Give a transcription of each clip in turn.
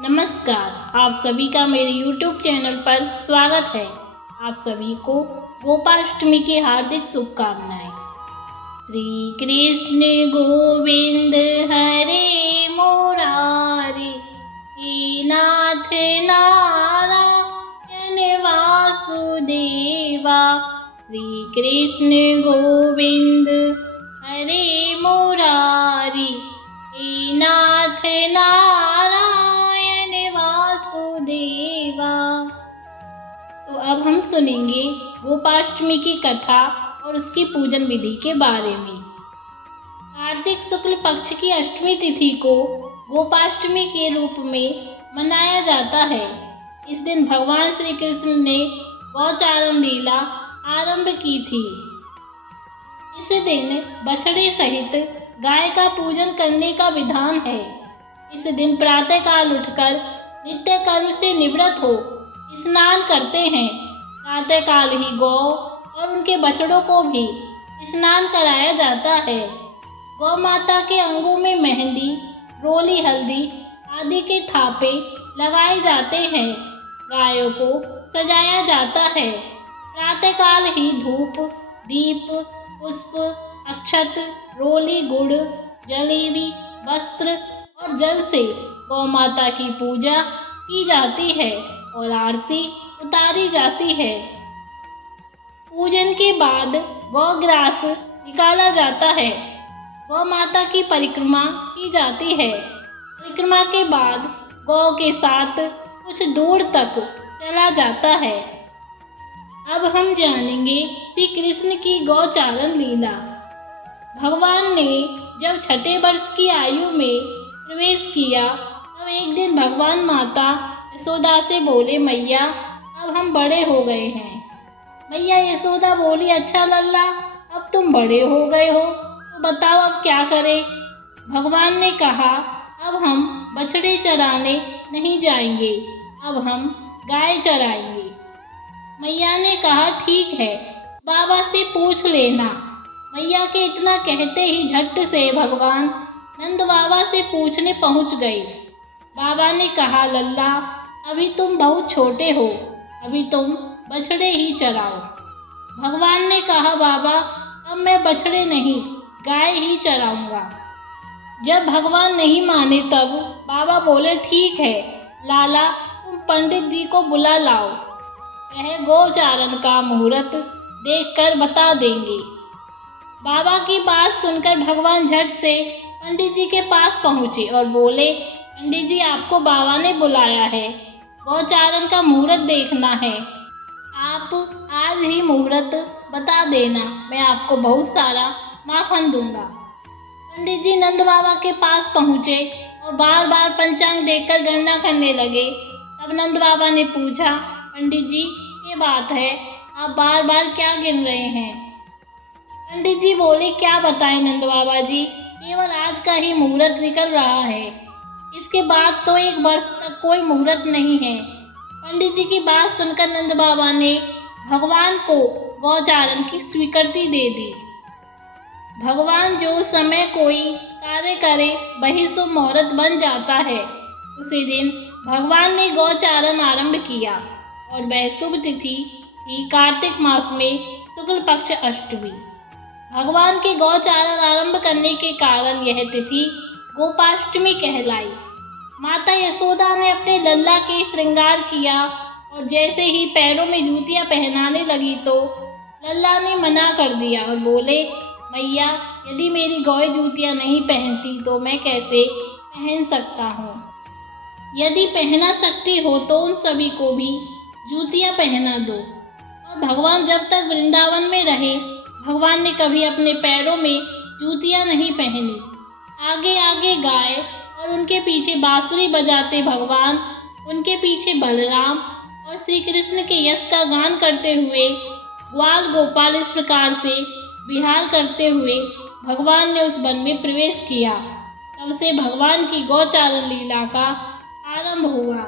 नमस्कार, आप सभी का मेरे YouTube चैनल पर स्वागत है। आप सभी को गोपाष्टमी की हार्दिक शुभकामनाएं। श्री कृष्ण गोविंद हरे मुरारी, हे नाथ नारायण वासुदेवा। श्री कृष्ण गोविंद हरे मुरारी, हे नाथ नारायण वासुदेवा। तो अब हम सुनेंगे गोपाष्टमी की कथा और उसकी पूजन विधि के बारे में। कार्तिक शुक्ल पक्ष की अष्टमी तिथि को गोपाष्टमी के रूप में मनाया जाता है। इस दिन भगवान श्री कृष्ण ने गौचारण लीला आरंभ की थी। इस दिन बछड़े सहित गाय का पूजन करने का विधान है। इस दिन प्रातःकाल उठकर नित्य कर्म से निवृत्त हो स्नान करते हैं। प्रातःकाल ही गौ और उनके बछड़ों को भी स्नान कराया जाता है। गौ माता के अंगों में मेहंदी, रोली, हल्दी आदि के थापे लगाए जाते हैं। गायों को सजाया जाता है। प्रातःकाल ही धूप, दीप, पुष्प, अक्षत, रोली, गुड़, जलेबी, वस्त्र और जल से गौ माता की पूजा की जाती है और आरती उतारी जाती है। पूजन के बाद गौग्रास निकाला जाता है। गौ माता की परिक्रमा की जाती है। परिक्रमा के बाद गौ के साथ कुछ दूर तक चला जाता है। अब हम जानेंगे श्री कृष्ण की गौचारण लीला। भगवान ने जब छठे वर्ष की आयु में प्रवेश किया तब एक दिन भगवान माता यशोदा से बोले, मैया अब हम बड़े हो गए हैं। मैया यशोदा बोली, अच्छा लल्ला, अब तुम बड़े हो गए हो तो बताओ अब क्या करें। भगवान ने कहा, अब हम बछड़े चराने नहीं जाएंगे, अब हम गाय चराएंगे। मैया ने कहा, ठीक है, बाबा से पूछ लेना। मैया के इतना कहते ही झट से भगवान नंद बाबा से पूछने पहुंच गए। बाबा ने कहा, लल्ला अभी तुम बहुत छोटे हो, अभी तुम बछड़े ही चराओ। भगवान ने कहा, बाबा अब मैं बछड़े नहीं गाय ही चराऊंगा। जब भगवान नहीं माने तब बाबा बोले, ठीक है लाला, तुम पंडित जी को बुला लाओ, वह गौचारण का मुहूर्त देखकर बता देंगे। बाबा की बात सुनकर भगवान झट से पंडित जी के पास पहुँचे और बोले, पंडित जी आपको बाबा ने बुलाया है, गौचारण का मुहूर्त देखना है। आप आज ही मुहूर्त बता देना, मैं आपको बहुत सारा माखन दूंगा। पंडित जी नंद बाबा के पास पहुँचे और बार बार पंचांग देखकर गणना करने लगे। तब नंद बाबा ने पूछा, पंडित जी ये बात है, आप बार बार क्या गिन रहे हैं। पंडित जी बोले, क्या बताएं नंद बाबा जी, केवल आज का ही मुहूर्त निकल रहा है, इसके बाद तो एक वर्ष तक कोई मुहूर्त नहीं है। पंडित जी की बात सुनकर नंद बाबा ने भगवान को गौचारण की स्वीकृति दे दी। भगवान जो समय कोई कार्य करे वही शुभ मुहूर्त बन जाता है। उसी दिन भगवान ने गौचारण आरंभ किया और वह शुभ तिथि थी कार्तिक मास में शुक्ल पक्ष अष्टमी। भगवान के गौचारण आरंभ करने के कारण यह तिथि गोपाष्टमी कहलाई। माता यशोदा ने अपने लल्ला के श्रृंगार किया और जैसे ही पैरों में जूतियां पहनाने लगी तो लल्ला ने मना कर दिया और बोले, मैया यदि मेरी गौ जूतियां नहीं पहनती तो मैं कैसे पहन सकता हूँ। यदि पहना सकती हो तो उन सभी को भी जूतियां पहना दो। और भगवान जब तक वृंदावन में रहे भगवान ने कभी अपने पैरों में जूतियां नहीं पहनी। आगे आगे गाय और उनके पीछे बांसुरी बजाते भगवान, उनके पीछे बलराम और श्री कृष्ण के यश का गान करते हुए ग्वाल गोपाल इस प्रकार से विहार करते हुए भगवान ने उस वन में प्रवेश किया। तब से भगवान की गौचारण लीला का आरंभ हुआ।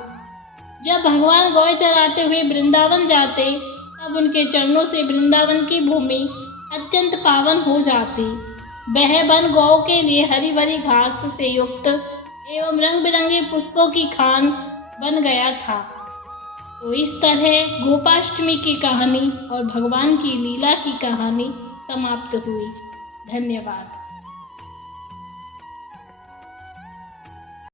जब भगवान गौ चराते हुए वृंदावन जाते तब उनके चरणों से वृंदावन की भूमि अत्यंत पावन हो जाती। वह वन गौ के लिए हरी भरी घास से युक्त एवं रंग बिरंगे पुष्पों की खान बन गया था। तो इस तरह गोपाष्टमी की कहानी और भगवान की लीला की कहानी समाप्त हुई। धन्यवाद।